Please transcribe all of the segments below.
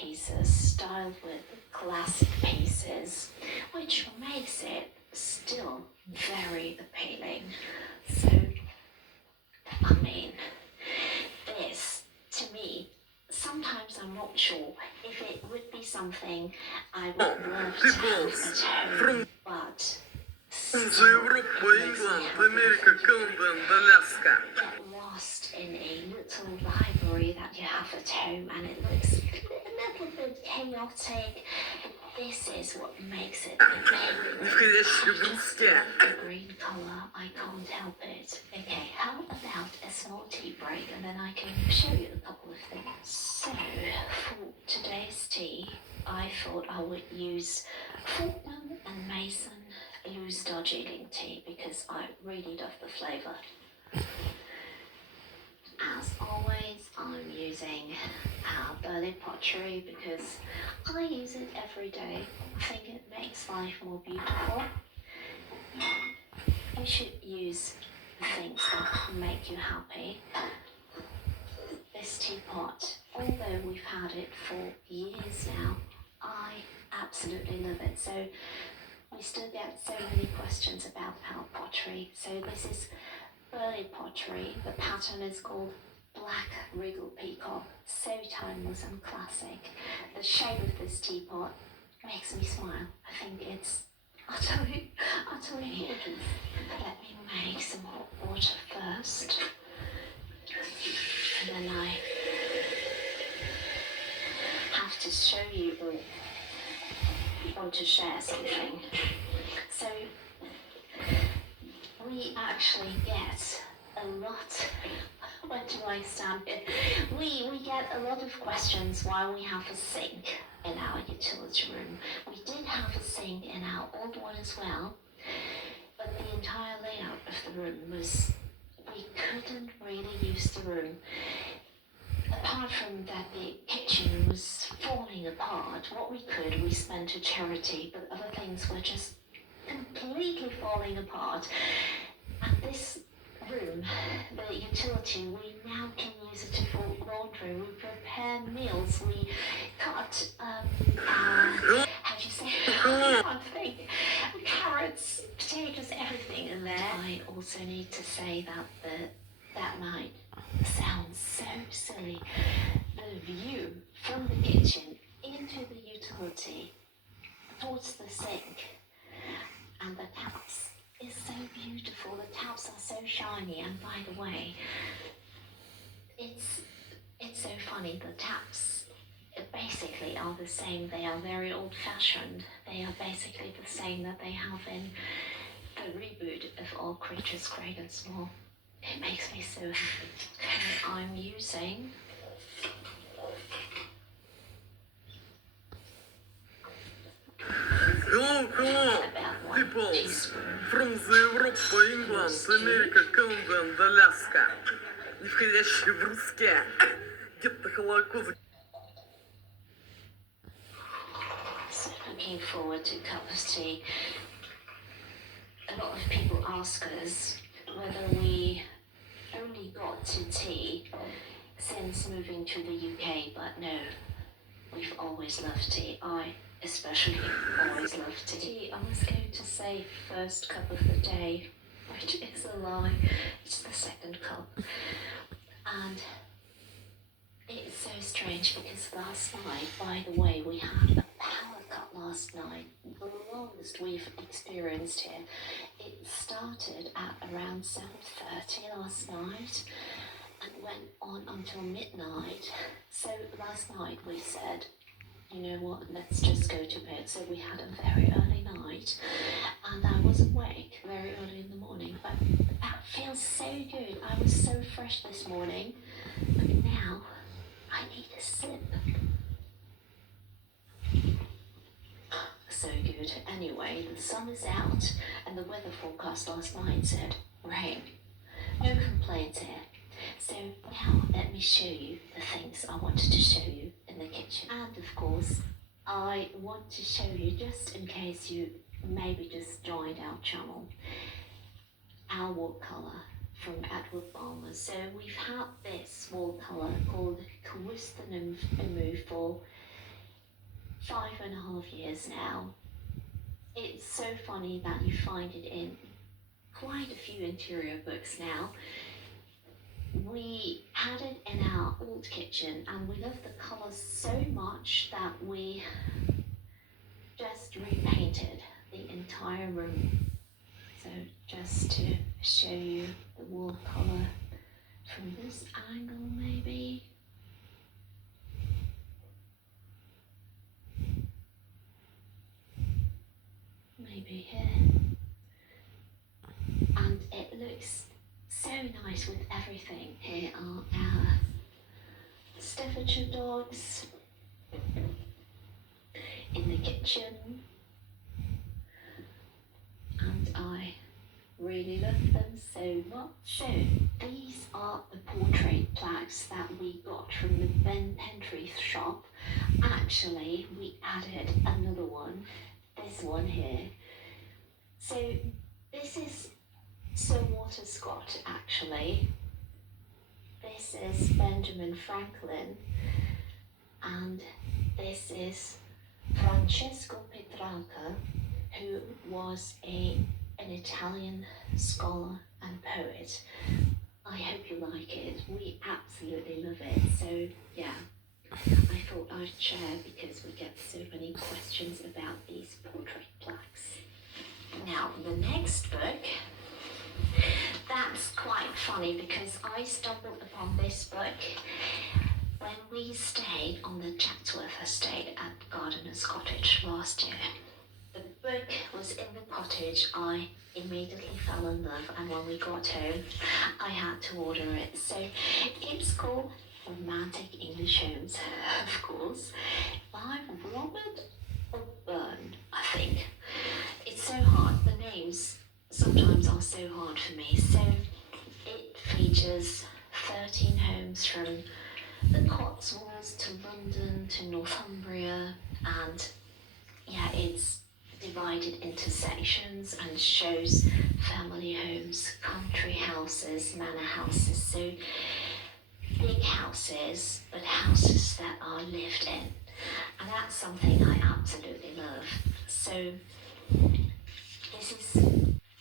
pieces styled with classic pieces, which makes it still very appealing. So, I mean, this, to me, sometimes I'm not sure if it would be something I would love to have at home, but Франция, Европа, England, America, Canada, and Alaska. get lost in a little library that you have at home, and it looks a little bit chaotic. This is what makes it appealing. Входящие в русские. The green color, I can't help it. Okay, how about a small tea break, and then I can show you a couple of things. So, for today's tea, I thought I would use Fortnum and Mason loose Darjeeling tea because I really love the flavour. As always, I'm using our Berlin pottery because I use it every day. I think it makes life more beautiful. You should use things that make you happy. This teapot, although we've had it for years now, I absolutely love it. So we still get so many questions about our pottery. So this is Berlin pottery. The pattern is called Black Regal Peacock. So timeless and classic. The shape of this teapot makes me smile. I think it's utterly gorgeous. Let me make some hot water first. And then I have to show you or want to share something. So we actually get a lot. Where do I stand here? We get a lot of questions why we have a sink in our utility room. We did have a sink in our old one as well, but the entire layout of the room was, we couldn't really use the room. Apart from that, the kitchen was falling apart. What we could, we spent to charity, but other things were just completely falling apart. And this room, the utility, we now can use it for laundry. We prepare meals. We cut, how do you say? I can't think. Carrots, potatoes, everything in there. I also need to say that that might sound so silly. The view from the kitchen into the utility towards the sink and the taps is so beautiful. The taps are so shiny, and by the way, it's so funny. The taps basically are the same. They are very old-fashioned. They are basically the same that they have in the reboot of All Creatures Great and Small. It makes me so happy. Okay, I'm using Hello, people from the Europa, England, America, Canada, and Alaska. Не входящие в русские. Гетто-холокост. So looking forward to a cup of tea. A lot of people ask us whether we only got to tea since moving to the UK, but no, we've always loved tea. I especially always loved tea. I was going to say first cup of the day, which is a lie. It's the second cup. And it's so strange because last night, by the way, we had a power cut last night, the longest we've experienced here. It started at around 7:30 last night and went on until midnight. So last night we said, you know what, let's just go to bed. So we had a very early night and I was awake very early in the morning, but that feels so good. I was so fresh this morning, but now I need a sip. So good. Anyway, the sun is out and the weather forecast last night said rain. No complaints here. So now let me show you the things I wanted to show you in the kitchen. And of course, I want to show you, just in case you maybe just joined our channel, our wall colour from Edward Balmer. So we've had this wall colour called Emu for 5.5 years now. It's so funny that you find it in quite a few interior books now. We had it in our old kitchen and we love the colours so much that we just repainted the entire room. So just to show you the wall colour from this angle maybe. Maybe here. And it looks so nice with everything. Here are our Staffordshire dogs in the kitchen. And I really love them so much. So these are the portrait plaques that we got from the Ben Pentrith shop. Actually, we added another one, this one here. So this is Sir Walter Scott actually. This is Benjamin Franklin. And this is Francesco Petrarca, who was an Italian scholar and poet. I hope you like it. We absolutely love it. So yeah, I thought I'd share because we get so many questions about these portrait plaques. Now the next book, that's quite funny because I stumbled upon this book when we stayed on the Chatsworth estate at Gardener's Cottage last year. The book was in the cottage. I immediately fell in love, and when we got home, I had to order it. So it's called Romantic English Homes, of course, by Robert O'Byrne, I think. It's so hard. The names sometimes are so hard for me. So it features 13 homes from the Cotswolds to London to Northumbria, and yeah, it's divided into sections and shows family homes, country houses, manor houses, so big houses, but houses that are lived in, and that's something I absolutely love. So this is,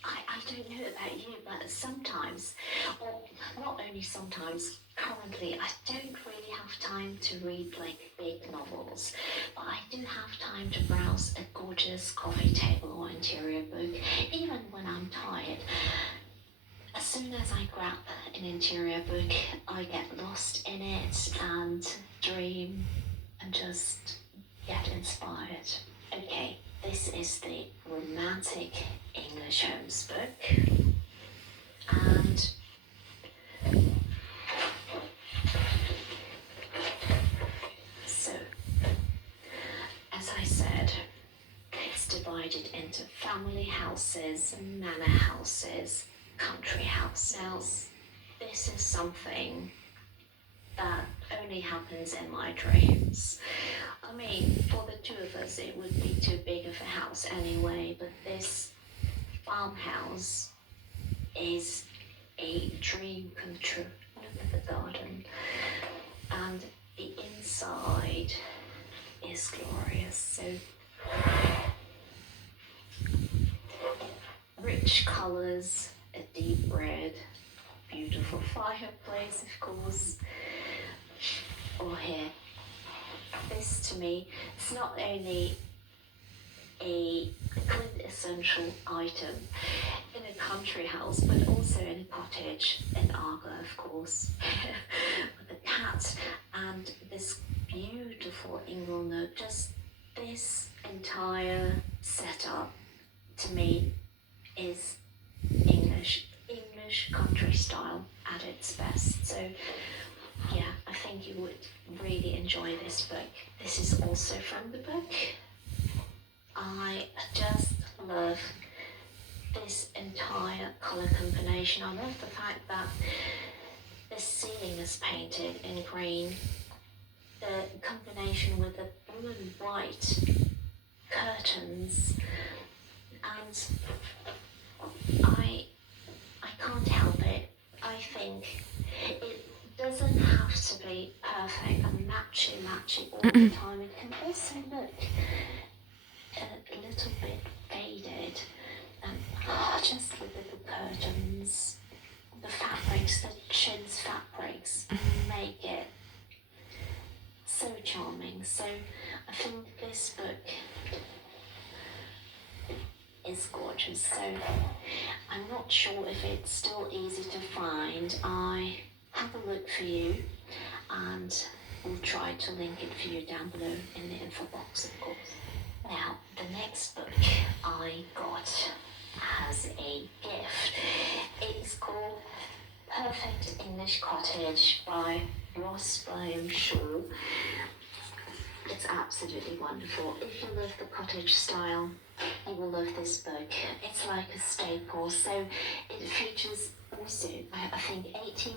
I don't know about you, but sometimes, or not only sometimes, currently I don't really have time to read like big novels, but I do have time to browse a gorgeous coffee table or interior book, even when I'm tired. As soon as I grab an interior book, I get lost in it and dream and just get inspired. Okay, this is the Romantic English Homes book, and so, as I said, it's divided into family houses, manor houses, country house. Now, this is something that only happens in my dreams. I mean, for the two of us, it would be too big of a house anyway, but this farmhouse is a dream come true. Look at the garden. And the inside is glorious. So rich colours, a deep red, beautiful fireplace, of course. Or here, this to me, it's not only a quintessential item in a country house, but also in a cottage in Arga, of course, with a cat and this beautiful ingle nook. Just this entire setup to me is English country style at its best. So yeah, I think you would really enjoy this book. This is also from the book. I just love this entire colour combination. I love the fact that the ceiling is painted in green. The combination with the blue and white curtains, and I can't help it. I think it doesn't have to be perfect and matchy all the time. It can also look little bit faded. And just look at the curtains, the fabrics, the chintz fabrics make it so charming. So I think this book is gorgeous. So I'm not sure if it's still easy to find. I have a look for you and we'll try to link it for you down below in the info box, of course. Now, the next book I got as a gift. It's called Perfect English Cottage by Ross Blome Shaw. It's absolutely wonderful. If you love the cottage style, you will love this book. It's like a staple. So it features also, I think, 18